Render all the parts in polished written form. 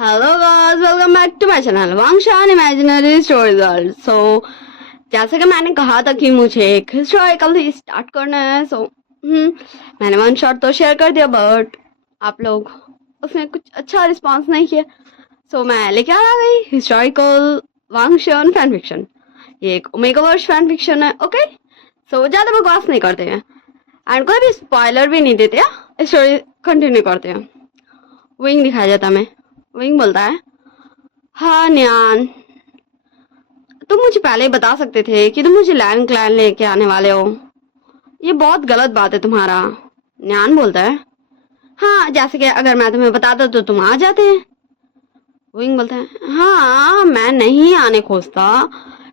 Hello guys, welcome back to my channel Wangshan imaginary stories world. जैसे कि मैंने कहा था कि मुझे एक हिस्टोरिकल ही स्टार्ट करना है। मैंने वन शॉट तो शेयर कर दिया, बट आप लोग उसमें कुछ अच्छा रिस्पांस नहीं किया। मैं लेके आ गई हिस्टोरिकल वांगशान फैन फिक्शन। ये एक ओमेगावर्स फैन फिक्शन है। ओके, ज़्यादा बकवास नहीं करते हैं एंड कोई भी स्पॉइलर भी नहीं देते हैं। स्टोरी कंटिन्यू करते हैं। विंग दिखाया जाता है। मैं विंग बोलता है, हाँ न्यान, तुम मुझे पहले ही बता सकते थे कि तुम मुझे लैंड क्लैन लेके आने वाले हो। ये बहुत गलत बात है तुम्हारा। न्यान बोलता है, हाँ जैसे कि अगर मैं तुम्हें बताता तो तुम आ जाते हैं। विंग बोलता है, हाँ मैं नहीं आने खोजता,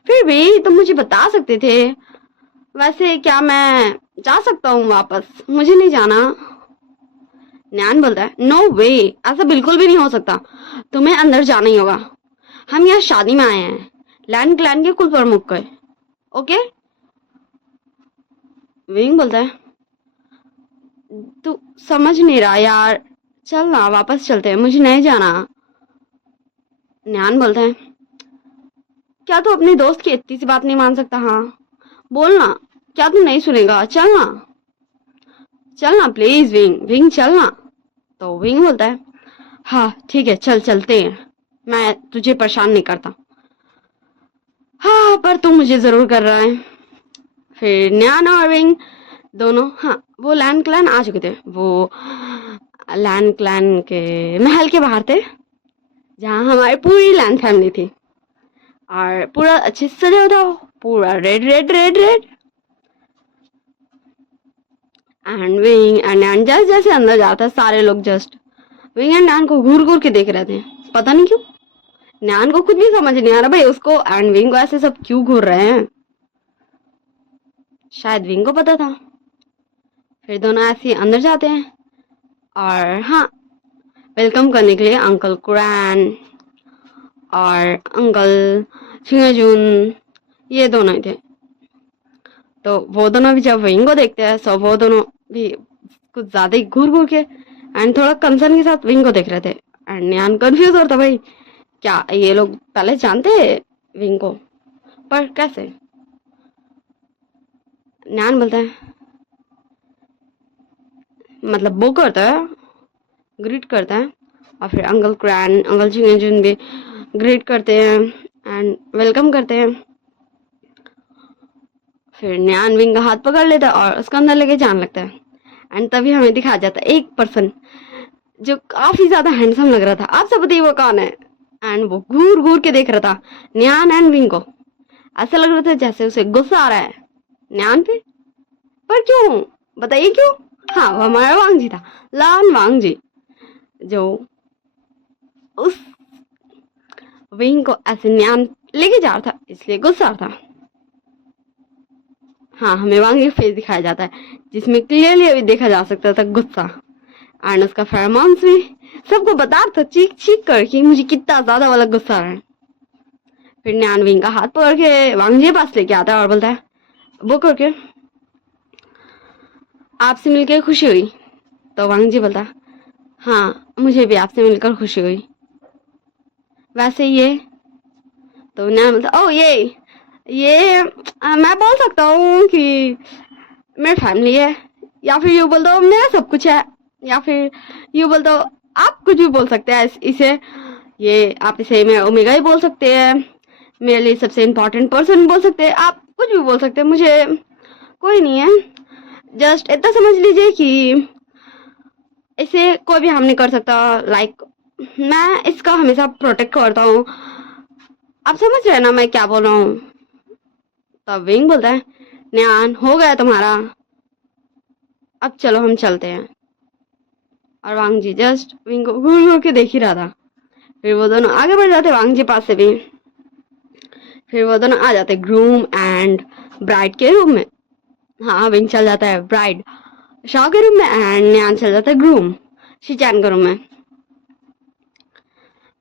फिर भी तुम मुझे बता सकते थे। वैसे क्या मैं जा सकता हूँ वापस? मुझे नहीं जाना। न्यान बोलता है, नो वे, ऐसा बिल्कुल भी नहीं हो सकता। तुम्हें अंदर जाना ही होगा। हम यहाँ शादी में आए हैं, लैंड क्लैन के कुल प्रमुख के। ओके। विंग बोलता है, तू समझ नहीं रहा यार, चल ना वापस चलते हैं, मुझे नहीं जाना। न्यान बोलता है, क्या तू अपने दोस्त की इतनी सी बात नहीं मान सकता? हाँ बोल ना, क्या तू नहीं सुनेगा? चल ना, चल ना प्लीज विंग, विंग चल ना। तो विंग बोलता है, हाँ ठीक है चल चलते हैं, मैं तुझे परेशान नहीं करता। हाँ पर तू मुझे जरूर कर रहा है। फिर न्यान और विंग दोनों, हाँ वो लैंड क्लैन आ चुके थे। वो लैंड क्लैन के महल के बाहर थे, जहाँ हमारी पूरी लैंड फैमिली थी और पूरा अच्छे से सजा हुआ था, पूरा red red red red. And wing and नैन जैसे जैसे अंदर जाता, सारे लोग जस्ट विंग एंड नैन को घूर घूर के देख रहे थे। पता नहीं क्यों, नैन को खुद भी समझ नहीं आ रहा भाई उसको एंड विंग को ऐसे सब क्यों घूर रहे हैं। शायद विंग को पता था। फिर दोनों ऐसे ही अंदर जाते हैं और हाँ, वेलकम करने के लिए अंकल कुरैन और अंकल छिंगजून, ये दोनों ही थे। तो वो दोनों भी जब विंग को देखते हैं, सो वो दोनों भी कुछ ज्यादा ही घूर घूर के एंड थोड़ा कंसर्न के साथ विंग को देख रहे थे। एंड न्यान कंफ्यूज होता, भाई क्या ये लोग पहले जानते हैं विंग को, पर कैसे? न्यान बोलता है, मतलब वो करता है, ग्रीट करता है। और फिर अंकल क्रैन, अंकल जिंगजून भी ग्रीट करते हैं एंड वेलकम करते हैं। फिर न्यान विंग का हाथ पकड़ लेता है और उसका अंदर लेके जाने लगता है। एंड तभी हमें दिखाया जाता है एक पर्सन जो काफी ज्यादा हैंडसम लग रहा था। आप सब बताइए वो कौन है? एंड वो घूर घूर के देख रहा था न्यान एंड विंग को। ऐसा लग रहा था जैसे उसे गुस्सा आ रहा है न्यान पे। पर क्यों, बताइए क्यों? हाँ वो हमारा वांग जी था, लान वांग जी, जो उस विंग को ऐसे न्यान लेके जा रहा था, इसलिए गुस्सा आ रहा था। हाँ, हमें वांग जी फेस दिखाया जाता है, जिसमें क्लियरली अभी देखा जा सकता था गुस्सा। एंड उसका फेरोमोन्स भी सबको बता रहा था चीख चीख कर कि मुझे कितना ज्यादा वाला गुस्सा आ रहा है। फिर न्यान विंग का हाथ पकड़ के वांग जी के पास लेके आता है और बोलता है, वो करके आपसे मिलकर खुशी हुई। तो वांग जी बोलता है, हाँ मुझे भी आपसे मिलकर खुशी हुई। वैसे ये, तो न्यान बोलता, ओ ये मैं बोल सकता हूँ कि मेरी फैमिली है, या फिर यूँ बोल दो मेरा सब कुछ है, या फिर यूँ बोल दो, आप कुछ भी बोल सकते हैं इसे। ये आप इसे मैं ओमेगा ही बोल सकते हैं, मेरे लिए सबसे इम्पोर्टेंट पर्सन बोल सकते हैं, आप कुछ भी बोल सकते हैं, मुझे कोई नहीं है। जस्ट इतना समझ लीजिए कि इसे कोई भी हार्म नहीं कर सकता। लाइक मैं इसका हमेशा प्रोटेक्ट करता हूँ। आप समझ रहे हैं ना मैं क्या बोल रहा हूँ? तब विंग बोलता है, न्यान हो गया तुम्हारा, अब चलो हम चलते हैं। और वांग जी जस्ट विंग को घूर घूर के देख ही रहा था। फिर वो दोनों आगे बढ़ जाते वांग जी पास से भी। फिर वो दोनों आ जाते ग्रूम एंड ब्राइड के रूम में। हाँ, विंग चल जाता है ब्राइड शाह के रूम में एंड न्यान चल जाता है ग्रूम शिचैन के रूम में।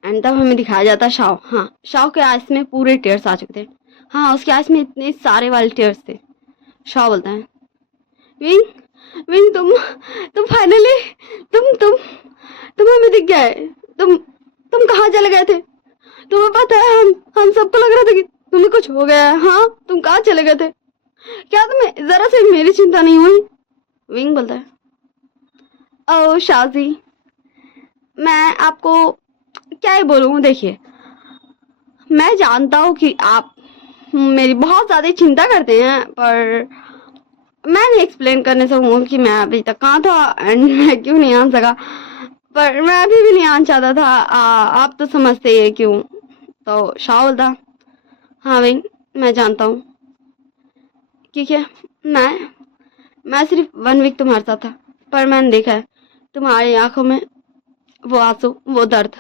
एंड तब हमें दिखाया जाता है शाह। हाँ, शाह के आइस में पूरे टीयर्स आ चुके थे। हाँ, उसके आइस में इतने सारे वाले टीयर्स थे। शाह बोलता है, विंग, विंग तुम फाइनली, तुम हमें दिख गए। तुम कहाँ चले गए थे? तुम्हें पता है हम सबको लग रहा था कि तुम्हें कुछ हो गया है। हाँ, तुम कहाँ चले गए थे? क्या तुम्हें जरा से मेरी चिंता नहीं हुई? विंग बोलता है, ओ शाजी, मैं आपको क्या ही बोलूं। देखिए, मैं जानता हूँ कि आप मेरी बहुत ज्यादा चिंता करते हैं, पर मैं नहीं एक्सप्लेन करने से हूँ कि मैं अभी तक कहाँ था एंड मैं क्यों नहीं आन सका, पर मैं अभी भी नहीं आना चाहता था। आप तो समझते ही है क्यों। तो शाह बोलता, हाँ विंग, मैं जानता हूँ। ठीक है, मैं सिर्फ 1 वीक तुम्हारे साथ था, पर मैंने देखा है तुम्हारी आंखों में वो आंसू, वो दर्द,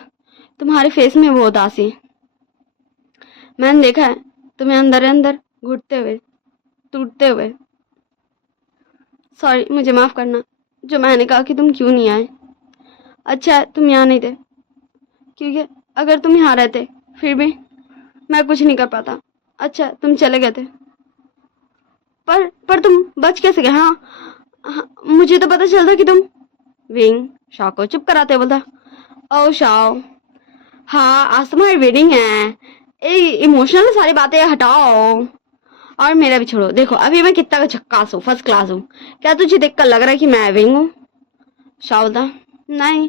तुम्हारे फेस में वो उदासी। मैंने देखा है तुम्हें अंदर अंदर घुटते हुए, टूटते हुए। सॉरी, मुझे माफ करना जो मैंने कहा कि तुम क्यों नहीं आए। अच्छा है तुम यहाँ नहीं थे, क्योंकि अगर तुम यहाँ रहते फिर भी मैं कुछ नहीं कर पाता। अच्छा तुम चले गए थे, पर तुम बच कैसे गए? हाँ, हाँ, मुझे तो पता चलता कि तुम। विंग शाह को चुप कराते बोलता, ओ शाह, हाँ आज तुम्हारी वेडिंग है, इमोशनल सारी बातें हटाओ और मेरा भी छोड़ो। देखो अभी मैं कितना का झक्कास हूँ, फर्स्ट क्लास हूँ। क्या तुझे देखकर लग रहा है कि मैं विंग हूँ? शाह बोलता, नहीं,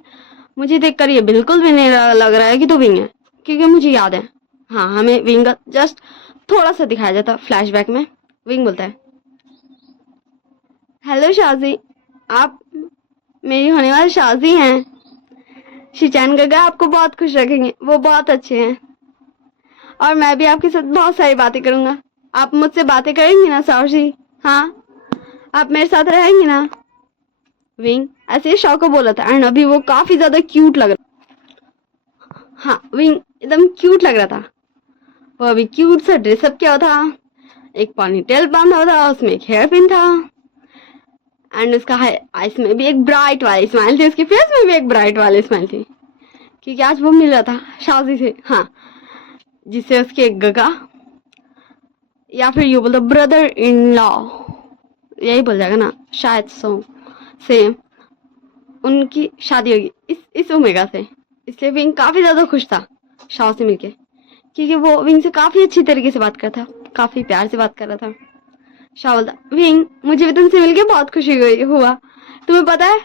मुझे देखकर ये बिल्कुल भी नहीं लग रहा है कि तू विंग है, क्योंकि मुझे याद है, हाँ, हमें विंग का जस्ट थोड़ा सा दिखाया जाता फ्लैशबैक में। विंग बोलता है, हेलो शाजी, आप मेरी होने वाली शाजी हैं। शिचैन गगा आपको बहुत खुश रखेंगे, वो बहुत अच्छे हैं, और मैं भी आपके साथ बहुत सारी बातें करूंगा। आप मुझसे बातें करेंगी ना साउजी? हाँ, आप मेरे साथ रहेंगी ना? विंग ऐसे शॉ को बोला था एंड अभी वो काफी ज्यादा क्यूट लग रहा। हाँ, विंग एकदम क्यूट लग रहा था। वो अभी क्यूट सा ड्रेसअप किया था, एक पॉनी टेल बांधा था, उसमें एक हेयर पिन था एंड उसका आइस में भी एक ब्राइट वाली स्माइल थी, उसके फेस में भी एक ब्राइट वाली स्माइल थी, क्योंकि आज वो मिल रहा था शाजी से। हाँ, जिससे उसके एक गगा या फिर यू बोल दो ब्रदर इन लॉ, यही बोल जाएगा ना शायद, सो सेम उनकी शादी होगी इस ओमेगा से। इसलिए विंग काफी ज्यादा खुश था शाह से मिलके, क्योंकि वो विंग से काफी अच्छी तरीके से बात करता, काफी प्यार से बात कर रहा था। शाह बोलता, विंग मुझे भी तुमसे मिलके बहुत खुशी हुआ। तुम्हें पता है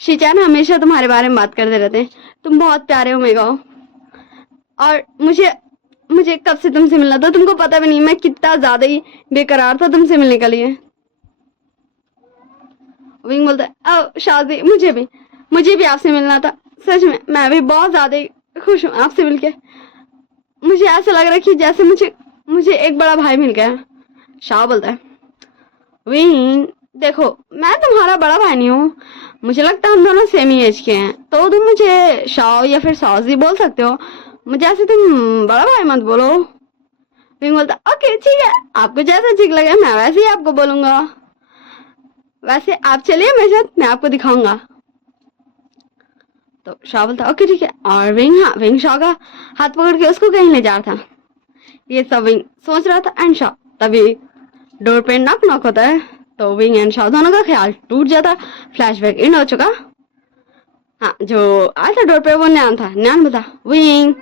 शिचैन हमेशा तुम्हारे बारे में बात करते रहते हैं, तुम बहुत प्यारे ओमेगा हो, और मुझे कब से तुमसे मिलना था तुमको पता भी नहीं। मैं कितना ज्यादा ही बेकरार था तुमसे मिलने के लिए। विंग बोलता है, ओ शादी, मुझे भी आपसे मिलना था। सच में मैं भी बहुत ज्यादा खुश हूँ आपसे मिलके। मुझे ऐसा लग रहा है कि जैसे मुझे एक बड़ा भाई मिल गया। शाह बोलता है, विंग देखो, मैं तुम्हारा बड़ा भाई नहीं हूँ, मुझे लगता है हम दोनों सेम ही एज के हैं, तो तुम मुझे शाह या फिर साजी बोल सकते हो, मुझे ऐसे तुम बड़ा भाई मत बोलो। विंग बोलता, ओके ठीक है, आपको जैसा ठीक लगे मैं वैसे ही आपको बोलूंगा। वैसे आप चलिए मेरे साथ, मैं आपको दिखाऊंगा। तो शाह बोलता, ओके ठीक है, और विंग शाह का हाथ पकड़ के उसको कहीं ले जा रहा था। ये सब विंग सोच रहा था एंड शाह, तभी डोर पे नॉक नॉक होता है, तो विंग एंड शाह दोनों का ख्याल टूट जाता। फ्लैशबैक इन हो चुका। हाँ, जो आया था डोर पे वो न्यान था। न्यान बोला, विंग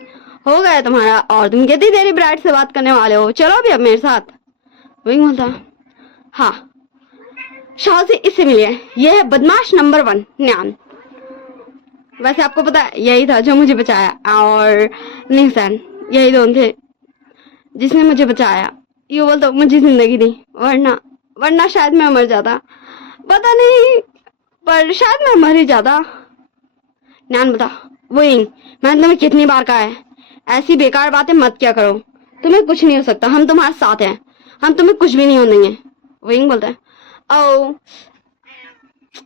हो गया तुम्हारा, और तुम कितनी देरी ब्राइट से बात करने वाले हो, चलो अभी अब मेरे साथ। विंग बोलता, हाँ, शाह से इससे मिलिए, ये है बदमाश नंबर 1 न्यान। वैसे आपको पता है यही था जो मुझे बचाया, और निहसान, यही दोनों थे जिसने मुझे बचाया। ये बोल तो मुझे जिंदगी दी, वरना शायद मैं मर जाता, पता नहीं, पर शायद मैं मर ही जाता। न्यान बता, विंग मैंने तुम्हें कितनी बार कहा है ऐसी बेकार बातें मत क्या करो, तुम्हें कुछ नहीं हो सकता, हम तुम्हारे साथ हैं, हम तुम्हें कुछ भी नहीं होने देंगे। विंग बोलता है, ओ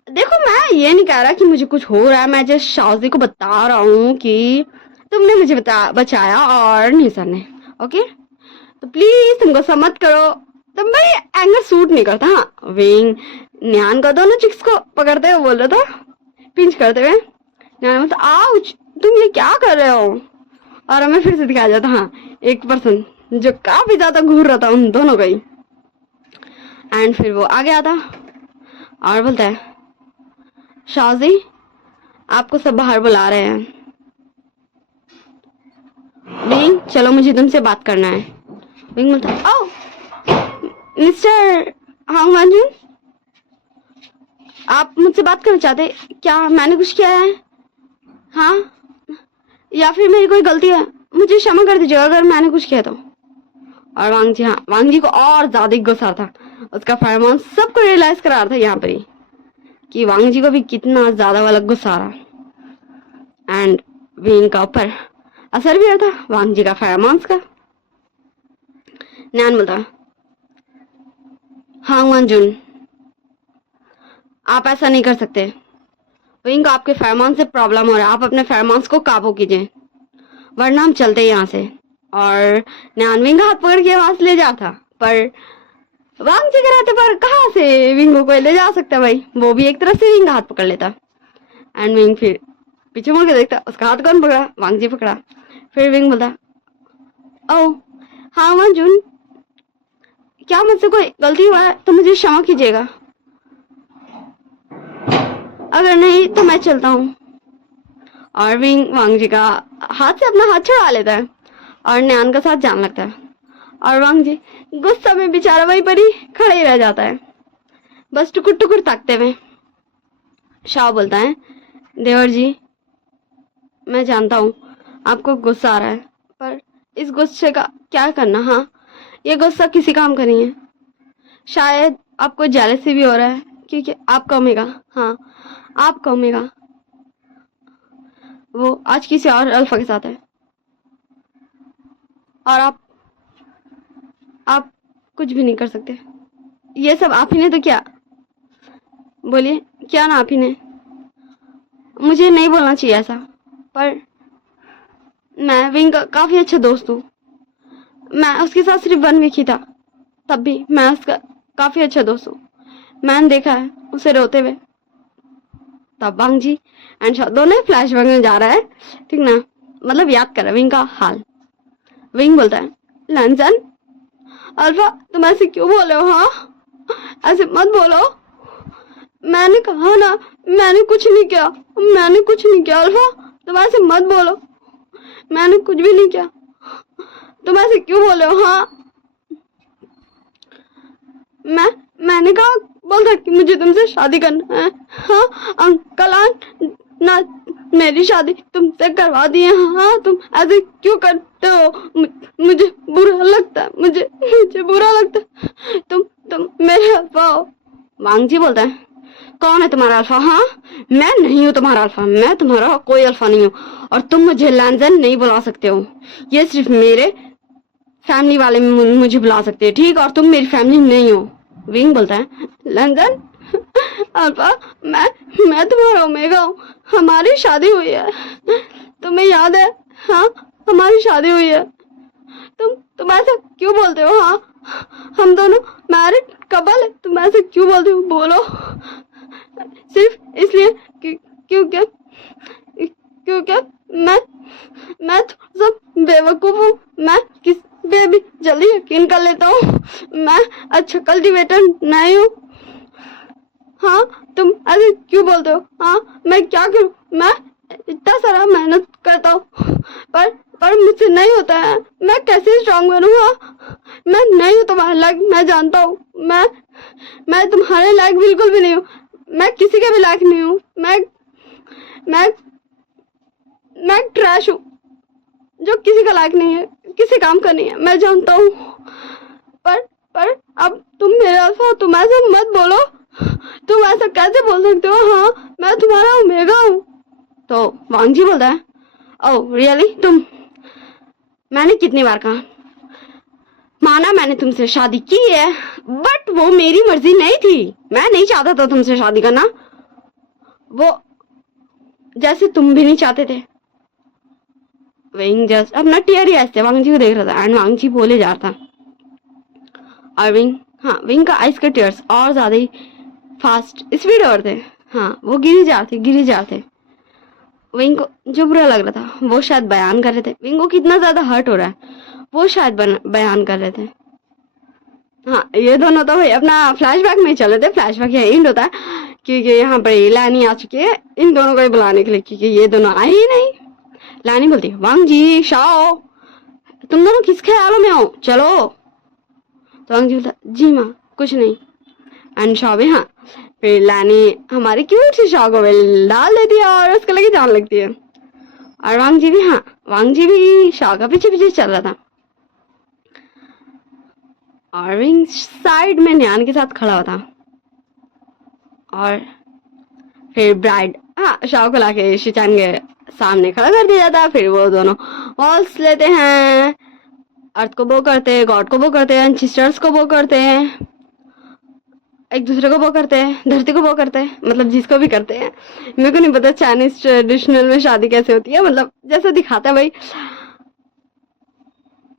देखो, मैं ये नहीं कह रहा कि मुझे कुछ हो रहा है, मैं जस्ट शाजी को बता रहा हूँ कि तुमने मुझे बचाया और निशान ने। ओके, तो प्लीज तुमको सब मत करो, तुम भाई एंगर सूट नहीं करता। हाँ, विंग न्यान का दोनों चिक्स को पकड़ते हुए बोल रहा था, पिंच करते हुए। न्यान बोलता, आउच, तुम ये क्या कर रहे हो? और हमें फिर से दिखाया जाता, हाँ, एक पर्सन जो काफी ज्यादा घूर रहा था उन दोनों का ही। एंड फिर वो आ गया था और बोलता है, शाजी आपको सब बाहर बुला रहे हैं। चलो मुझे तुमसे बात करना है। विंग बोलता है ओ मिस्टर हांग वांजुन, आप मुझसे बात करना चाहते? क्या मैंने कुछ किया है? हाँ, या फिर मेरी कोई गलती है? मुझे क्षमा कर दीजिएगा अगर मैंने कुछ किया तो। और वांग जी, हाँ, वांग जी को और ज्यादा गुस्सा था। उसका फरमान सबको रियलाइज करा रहा था यहाँ पर ही कि वांग जी को भी कितना ज्यादा वाला गुस्सा आ रहा। एंड विंग का ऊपर असर भी रहा था वांग जी का फरमान का। नैन बोलता हांग वांजुन, आप ऐसा नहीं कर सकते। विंग, आपके फरमान से प्रॉब्लम हो रहा है, आप अपने फरमान्स को काबू कीजिए वरना हम चलते यहाँ से। और नैन विंग हाथ पकड़ के वहां से ले जा था, पर वांग जी के रहते पर कहाँ से विंग को ले जा सकता भाई। वो भी एक तरफ से विंग हाथ पकड़ लेता। एंड विंग फिर पीछे मुड़ के देखता, उसका हाथ कौन पकड़ा? वांग जी पकड़ा। फिर विंग बोलता ओ हाँ वांजुन, क्या मुझसे कोई गलती हुआ है तो मुझे क्षमा कीजिएगा, अगर नहीं तो मैं चलता हूँ। और विंग वांग जी का हाथ से अपना हाथ छुड़ा लेता है और नैन का साथ जाने लगता है। और वांग जी गुस्सा में बेचारा वहीं पर ही खड़े ही रह जाता है, बस टुकुर टुकुर ताकते हुए। शाओ बोलता है देवर जी, मैं जानता हूँ आपको गुस्सा आ रहा है, पर इस गुस्से का क्या करना। हाँ, ये गुस्सा किसी काम का नहीं है। शायद आपको जेलसी भी हो रहा है क्योंकि आपका ओमेगा, हाँ आपका ओमेगा वो आज किसी और अल्फा के साथ है और आप कुछ भी नहीं कर सकते। ये सब आप ही ने तो किया। बोलिए क्या ना आप ही ने? मुझे नहीं बोलना चाहिए ऐसा, पर मैं विंग का काफी अच्छा दोस्त हूँ। मैं उसके साथ सिर्फ 1 वीक ही था, तब भी मैं उसका काफी अच्छा दोस्त हूँ। मैंने देखा है उसे रोते हुए। तब वांग जी एंड शाओ दोनों फ्लैशबैक में जा रहा है, ठीक ना, मतलब याद कर रहा है विंग का हाल। विंग बोलता है लंजन अल्फा, तुम ऐसे क्यों बोले हो? हाँ, ऐसे मत बोलो। मैंने कहा ना, मैंने कुछ नहीं किया, मैंने कुछ नहीं किया। अल्फा तुम ऐसे मत बोलो, मैंने कुछ भी नहीं किया, तुम ऐसे क्यों बोले हो? हाँ, मैंने कहा बोल था कि मुझे तुमसे शादी करना है। हाँ अंकल आंट ना, मेरी शादी तुमसे करवा दी है। हाँ, तुम ऐसे क्यों करते हो? मुझे बुरा लगता है, मुझे बुरा लगता है। तुम मेरे अल्फा हो। वांग जी बोलता है कौन है तुम्हारा अल्फा? हाँ, मैं नहीं हूँ तुम्हारा अल्फा, मैं तुम्हारा कोई अल्फा नहीं हूँ और तुम मुझे लैंजन नहीं बुला सकते हो। ये सिर्फ मेरे फैमिली वाले मुझे बुला सकते हैं, ठीक? और तुम मेरी फैमिली नहीं हो। विंग बोलता है लंदन अल्फा, मैं तुम्हारा ओमेगा हूँ, हमारी शादी हुई है, तुम्हें याद है? हाँ, हमारी शादी हुई है। तुम ऐसा क्यों बोलते हो? हाँ, हम दोनों मैरिड कपल है, तुम ऐसे क्यों बोलते हो? बोलो। सिर्फ इसलिए क्योंकि मैं थोड़ा सा बेवकूफ हूँ, मैं किस पे भी जल्दी यकीन कर लेता हूँ, मैं अच्छा कल्टीवेटर नहीं हूँ। हाँ, तुम ऐसे क्यों बोलते हो? हाँ, मैं क्या करूँ? मैं इतना सारा मेहनत करता हूँ पर मुझसे नहीं होता है, मैं कैसे स्ट्रांग बनूंगा? मैं नहीं हूँ तुम्हारे लायक, मैं जानता हूँ। मैं तुम्हारे लायक बिल्कुल भी नहीं हूँ, मैं किसी के भी लायक नहीं हूँ। मैं ट्रैश हूँ जो किसी का लायक नहीं है, किसी काम का नहीं है, मैं जानता हूँ। पर अब तुम मेरे अल्फा हो, तुम ऐसे मत बोलो, तुम ऐसा कैसे बोल सकते हो? हाँ, मैं तुम्हारा ओमेगा हूँ। तो वांग जी बोलता है ओह रियली, मैंने कितनी बार कहा, माना मैंने तुमसे शादी की है, बट वो मेरी मर्जी नहीं थी, मैं नहीं चाहता था तुमसे शादी करना, वो जैसे तुम भी नहीं चाहते थे। विंग जस्ट अपना टीयर ऐसे वांग जी को देख रहा था एंड वांग जी बोले जा रहा था और विंग का आइस के टीयर्स और ज्यादा ही फास्ट स्पीड और थे। हाँ, वो गिरी जा रहे थे। विंग को जो बुरा लग रहा था वो शायद बयान कर रहे थे, विंग को कितना ज्यादा हर्ट हो रहा है वो शायद बयान कर रहे थे। हाँ, ये दोनों तो भाई अपना फ्लैशबैक में चले थे, फ्लैशबैक यहाँ एंड होता है क्योंकि यहाँ पर लैनी आ चुकी है इन दोनों को ही बुलाने के लिए, क्योंकि ये दोनों आए ही नहीं। लैनी बोलती है वांग जी, शाओ, तुम दोनों किस ख्यालों में हो, चलो। तो वांग जी बोलता जी माँ कुछ नहीं। एंड शाह भी हाँ। फिर लानी हमारी क्यूट सी शाह को डाल देती है और उसको लगी जान लगती है। और वांग जी भी हाँ, वांग जी भी शाह का पीछे पीछे चल रहा था और विंग साइड में न्यान के साथ खड़ा होता। और फिर ब्राइड हाँ शाह को लाके शिचान के सामने खड़ा कर दिया जाता। फिर वो दोनों वॉल्स लेते हैं, अर्थ को बो करते हैं, गॉड को बो करते हैं, सिस्टर्स को बो करते हैं, एक दूसरे को बो करते हैं, धरती को बो करते हैं, मतलब जिसको भी करते हैं। मेरे को नहीं पता चाइनीज ट्रेडिशनल में शादी कैसे होती है, मतलब जैसे दिखाता है भाई,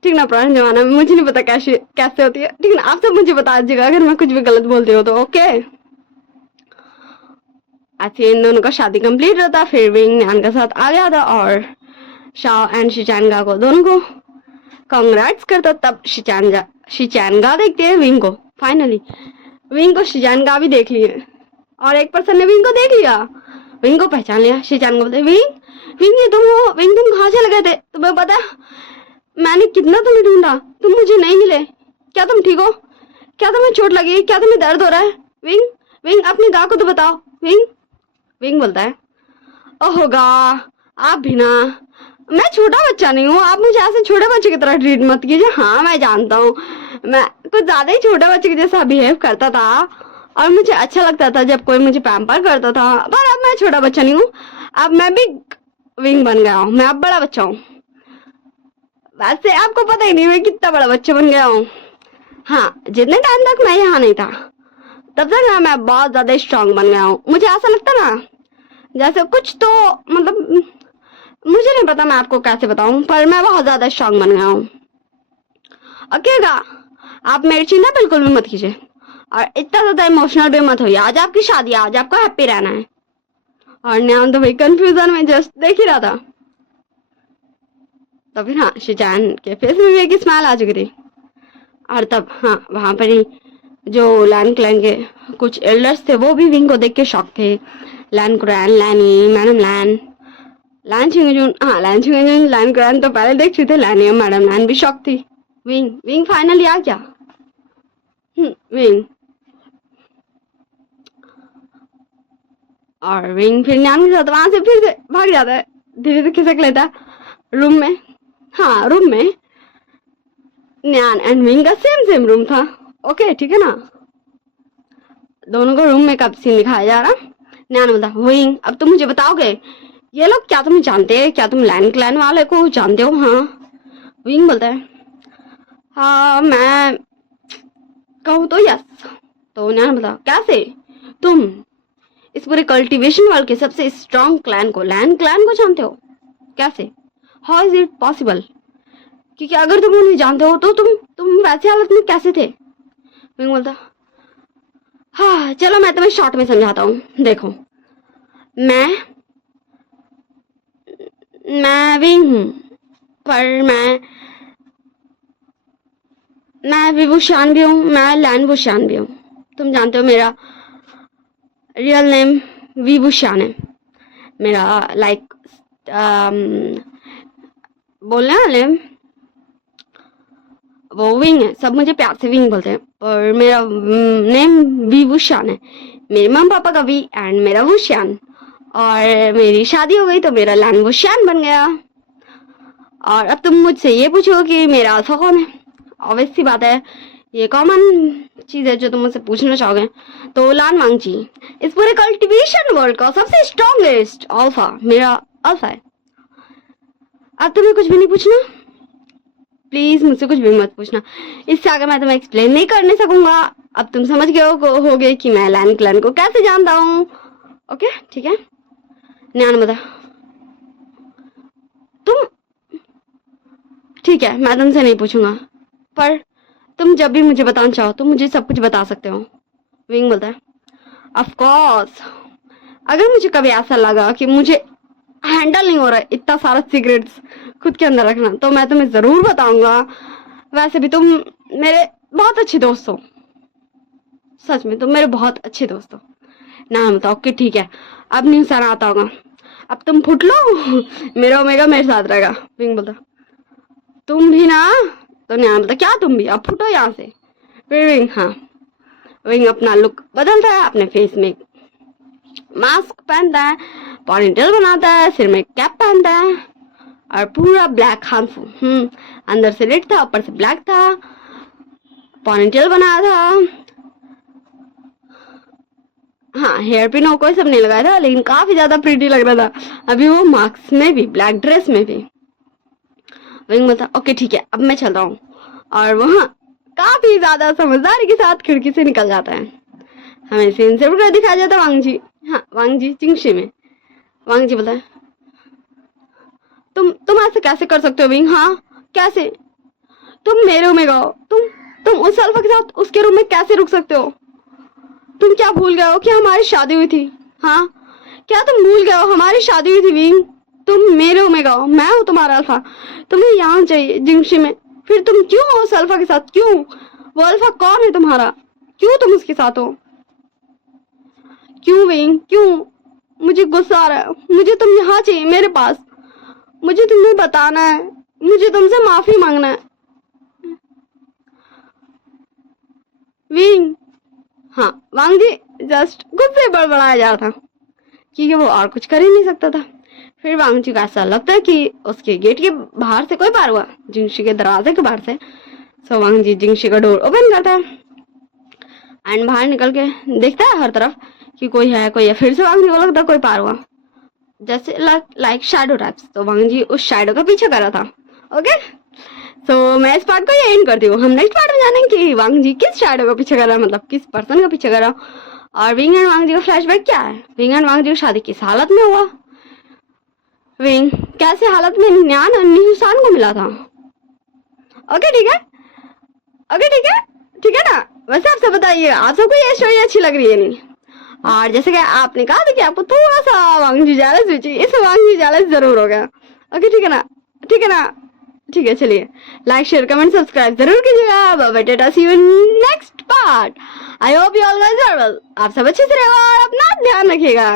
ठीक ना। पुराने जमाना में मुझे नहीं पता कैसे कैसे होती है, ठीक ना। आप सब मुझे बता दीजिएगा अगर मैं कुछ भी गलत बोलती हूँ तो, ओके। ऐसे इन दोनों का शादी कंप्लीट रहता। फिर विंग न्यान के साथ आ गया था और शाह एंड शिचानगा को दोनों को कांग्रेट्स करता। तब शिचानगा देखते हैं विंग को। फाइनली विंग को शिचानगा भी देख लिए और एक पर्सन ने विंग को देख लिया, विंग को पहचान लिया। शिचानगा बोलते विंग विंग ये तुम हो, विंग तुम कहाँ चले गए थे, तुम्हें पता मैंने कितना तुम्हें ढूंढा, तुम मुझे नहीं मिले, क्या तुम ठीक हो, क्या तुम्हें चोट लगी, क्या तुम्हें दर्द हो रहा है। विंग विंग अपनी दाग को तो बताओ। विंग विंग बोलता है ओहोगा आप भी ना, मैं छोटा बच्चा नहीं हूँ, आप मुझे ऐसे छोटे बच्चे की तरह ट्रीट मत कीजिए। हाँ मैं जानता हूँ मैं कुछ ज्यादा ही छोटे बच्चे के जैसा बिहेव करता था और मुझे अच्छा लगता था जब कोई मुझे पैम्पर करता था, पर अब मैं छोटा बच्चा नहीं हूँ, अब मैं भी विंग बन गया हूँ, मैं अब बड़ा बच्चा हूँ। वैसे आपको पता ही नहीं मैं कितना बड़ा बच्चा बन गया हूँ। हाँ जितने टाइम तक मैं यहाँ नहीं था तब तक ना मैं बहुत ज्यादा स्ट्रांग बन गया हूँ। मुझे ऐसा लगता ना जैसे कुछ तो, मतलब मुझे नहीं पता मैं आपको कैसे बताऊं, पर मैं बहुत ज्यादा स्ट्रांग बन गया हूँ। ओकेगा आप मेरी चिंता बिल्कुल भी मत कीजिए और इतना ज्यादा इमोशनल भी मत होइए, आज आपकी शादी है, आज आपको हैप्पी रहना है। और न्यान तो भाई कंफ्यूजन में जस्ट देख ही रहा था। तो फिर हाँ शिचान के फेस में भी एक स्माइल आ चुकी थी। और तब हाँ वहां पर ही जो लैन क्लैन के कुछ एल्डर्स थे वो भी विंग को देख के शॉक थे। लैन कुरैन, लैनी, मैडम लैन, लैन छिंगजुन, हाँ लैन छिंगजुन, लैन कुरैन तो पहले देख चुके थे, लैनी और मैडम लैन भी शॉक थी। विंग विंग फाइनली आ क्या। विंग और विंग फिर न्यान के साथ वहां से फिर से भाग जाता है, धीरे धीरे खिसक लेता है रूम में। हाँ रूम में न्यान एंड विंग का सेम रूम था। ओके ठीक है ना, दोनों को रूम में कब सीन दिखाया जा रहा। न्यान बोलता विंग अब तुम मुझे बताओगे ये लोग क्या तुम्हें जानते हैं, क्या तुम लैन क्लैन वाले को जानते हो। हाँ विंग बोलता है हाँ मैं कहूँ तो यस। तो न्यान बोलता कैसे तुम इस पूरे कल्टीवेशन वर्ल्ड के सबसे स्ट्रॉन्ग क्लैन को, लैन क्लैन को जानते हो, कैसे, हाउ इज इट पॉसिबल, क्योंकि अगर तुम उन्हें जानते हो तो तुम वैसे हालत में कैसे थे। विंग बोलता हाँ चलो मैं तुम्हें शॉर्ट में समझाता हूँ। देखो मैं विंग हूँ, पर मैं विभूषान भी हूँ, मैं लैन वुशान भी हूँ। तुम जानते हो मेरा रियल नेम विभूषान है, मेरा लाइक बोलने वाले वो विंग है, सब मुझे प्यार से विंग बोलते हैं, पर मेरा नेम विभूषान है। मेरे मम्मी पापा का वी एंड मेरा वुशान, और मेरी शादी हो गई तो मेरा लैन वुशान बन गया। और अब तुम मुझसे ये पूछो कि मेरा अल्फा कौन है, ऑब्वियस सी बात है ये कॉमन चीज है जो तुम मुझसे पूछना चाहोगे। तो लान वांगची इस पूरे कल्टीवेशन वर्ल्ड का सबसे स्ट्रॉन्गेस्ट अल्फा मेरा अल्फा है। अब तुम्हें कुछ भी नहीं पूछना, प्लीज मुझसे कुछ भी मत पूछना, इससे आगे मैं तुम्हें एक्सप्लेन नहीं करने सकूंगा। अब तुम समझ गए होगे कि मैं लैन क्लैन को कैसे जानता हूँ। ओके ठीक है। न्यान बता तुम, ठीक है मैं तुमसे नहीं पूछूंगा, पर तुम जब भी मुझे बताना चाहो तो मुझे सब कुछ बता सकते हो। विंग बोलता है ऑफ कोर्स, अगर मुझे कभी ऐसा लगा कि मुझे हैंडल नहीं हो रहा है इतना सारा सीक्रेट्स खुद के अंदर रखना, तो मैं तुम्हें जरूर बताऊंगा। वैसे भी तुम मेरे बहुत अच्छे दोस्त हो, सच में तुम मेरे बहुत अच्छे दोस्त हो। ना बताओ कि ठीक है अब नहीं सर आता होगा, अब तुम फुट लो मेरा ओमेगा मेरे साथ रहेगा। विंग बोलता तुम भी ना, तो नहीं बोलता क्या तुम भी, अब फुटो यहाँ से। फिर विंग, हाँ विंग अपना लुक बदलता है, अपने फेस में मास्क पहनता है, पॉनीटेल बनाता है, सिर में कैप पहनता है और पूरा ब्लैक हार्मफुल, अंदर से रेड था, ऊपर से ब्लैक था, पॉनीटेल बनाया था। हाँ हेयर पिन और कोई सब नहीं लगाया था, लेकिन काफी ज्यादा प्रीटी लग रहा था अभी वो मास्क में भी, ब्लैक ड्रेस में भी। विंग बोलता ओके ठीक है अब मैं चल रहा हूँ, और वहाँ काफी ज्यादा समझदारी के साथ खिड़की से निकल जाता है। हमें सीन से उल्टा दिखाया जाता है वांग जी, हाँ वांग जी जिंगशी में। वांग जी बोलता है तुम ऐसे कैसे कर सकते हो विंग, हाँ कैसे, तुम मेरे रूम में गए, तुम उस अल्फा के साथ उसके रूम में कैसे रुक सकते हो, तुम क्या भूल गए हो कि हमारी शादी हुई थी, हाँ क्या तुम भूल गए हो हमारी शादी हुई थी विंग, तुम मेरे रूम में गए, मैं हूँ तुम्हारा अल्फा, तुम्हें यहाँ चाहिए जिंगशी में, फिर तुम क्यों हो उस अल्फा के साथ, क्यों, वो अल्फा कौन है तुम्हारा, क्यों तुम उसके साथ हो, क्यों विंग क्यों, मुझे गुस्सा आ रहा है, मुझे तुम यहाँ चाहिए मेरे पास, मुझे तुम्हें बताना है, मुझे तुमसे माफी मांगना है विंग। हाँ वांग जी जस्ट गुस्से बड़बड़ाया जा रहा था क्योंकि वो और कुछ कर ही नहीं सकता था। फिर वांग जी को ऐसा लगता है कि उसके गेट के बाहर से कोई पार हुआ, जिंगशी के दरवाजे के बाहर से। सो वांग जी जिंगशी का डोर ओपन करता है एंड बाहर निकल के देखता है हर तरफ कि कोई है कोई है। फिर से वांग जी को लगता है कोई पार हुआ, जैसे लाइक शैडो टाइप्स। तो वांग जी उस शैडो का पीछे कर रहा था। ओके सो मैं इस पार्ट को ये एंड करती हूँ। हम नेक्स्ट पार्ट में जानेंगे कि वांग जी किस शैडो का पीछे कर रहा है, मतलब किस पर्सन का पीछे कर रहा है, और विंग एंड वांग जी का फ्लैशबैक क्या है, विंग एंड वांग जी की शादी किस हालत में हुआ, विंग कैसे हालत में न्यान और निहुसान को मिला था। ओके ठीक है, ओके ठीक है ना। वैसे आप सब बताइए आप सबको ये स्टोरी अच्छी लग रही है नहीं, और जैसे कि आपने कहा था कि आपको थोड़ा सा वांग जी जेलस हुई थी, इस वांग जी जेलस जरूर हो गया। ओके ठीक है ना, ठीक है चलिए लाइक शेयर कमेंट सब्सक्राइब जरूर कीजिएगा। Bye bye tata, see you next part. I hope you all guys are well, आप सब अच्छे से रहो और अपना ध्यान रखिएगा।